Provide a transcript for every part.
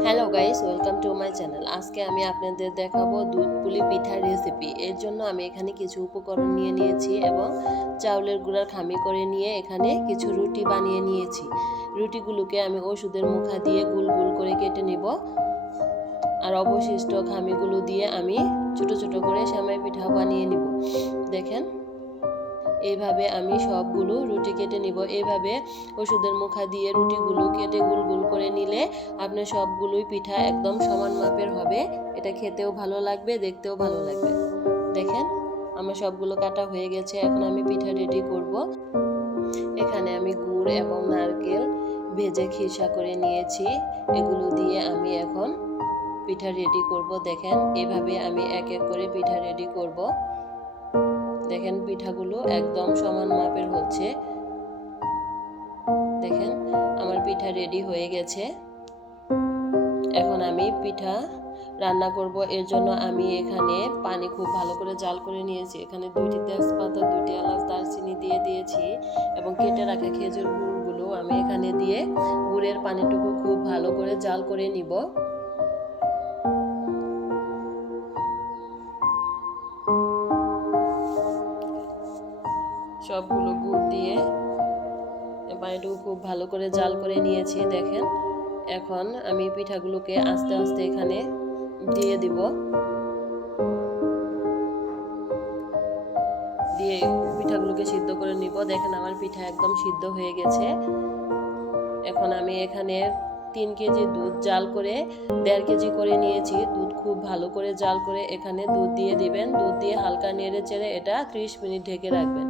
Hello guys welcome to my channel আজকে আমি আপনাদের দেখাবো দুধ পুলি পিঠার রেসিপি এর জন্য আমি এখানে কিছু উপকরণ নিয়ে নিয়েছি এবং চাউলের গুঁড়ার খামি করে নিয়ে এখানে কিছু রুটি বানিয়ে নিয়েছি। রুটিগুলোকে আমি ওষুধের মুখা দিয়ে গুল গুল করে কেটে নেব। আর অবশিষ্ট খামিগুলো দিয়ে আমি ছোট ছোট করে সেমাই পিঠা বানিয়ে নিব। দেখেন এইভাবে আমি সবগুলো রুটি কেটে নিব। এইভাবে ওষুধের মুখা দিয়ে রুটিগুলো কেটে গুল গুল করে নিলে আপনার সবগুলোই পিঠা একদম সমান মাপের হবে। এটা খেতেও ভালো লাগবে, দেখতেও ভালো লাগবে। দেখেন, আমার সবগুলো কাটা হয়ে গেছে, এখন আমি পিঠা রেডি করব। এখানে আমি গুড় এবং নারকেল ভেজে খিরসা করে নিয়েছি। এগুলো দিয়ে আমি এখন পিঠা রেডি করব। দেখেন, এভাবে আমি এক এক করে পিঠা রেডি করব। দেখেন পিঠাগুলো একদম সমান মাপের হচ্ছে। দেখেন, আমার পিঠা রেডি হয়ে গেছে। এখন আমি পিঠা রান্না করব। এর জন্য আমি এখানে পানি খুব ভালো করে জাল করে নিয়েছি। এখানে দুইটি তেজপাতা, দুইটি এলাচ, দারচিনি দিয়ে দিয়েছি এবং কেটে রাখা খেজুর গুড়গুলো আমি এখানে দিয়ে গুড়ের পানিটুকু খুব ভালো করে জাল করে নিব। সবগুলো গুড় দিয়ে পানিটুকু খুব ভালো করে জাল করে নিয়েছি, দেখেন। এখন আমি পিঠাগুলোকে আস্তে আস্তে এখানে দিয়ে দিব। দিয়ে পিঠাগুলোকে সিদ্ধ করে নিব। দেখেন আমার পিঠা একদম সিদ্ধ হয়ে গেছে। এখন আমি এখানে তিন কেজি দুধ জাল করে, দেড় কেজি করে নিয়েছি। দুধ খুব ভালো করে জাল করে এখানে দুধ দিয়ে দিবেন। দুধ দিয়ে হালকা নেড়ে চেড়ে এটা ত্রিশ মিনিট ঢেকে রাখবেন।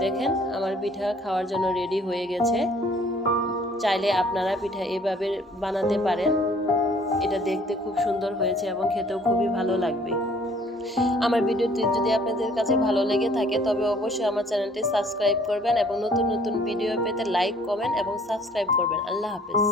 দেখেন আমার পিঠা খাওয়ার জন্য রেডি হয়ে গেছে। চাইলে আপনারা পিঠা এভাবে বানাতে পারেন। এটা দেখতে খুব সুন্দর হয়েছে এবং খেতেও খুবই ভালো লাগবে। আমার ভিডিওটি যদি আপনাদের কাছে ভালো লেগে থাকে, তবে অবশ্যই আমার চ্যানেলটি সাবস্ক্রাইব করবেন এবং নতুন নতুন ভিডিও পেতে লাইক, কমেন্ট এবং সাবস্ক্রাইব করবেন। আল্লাহ হাফেজ।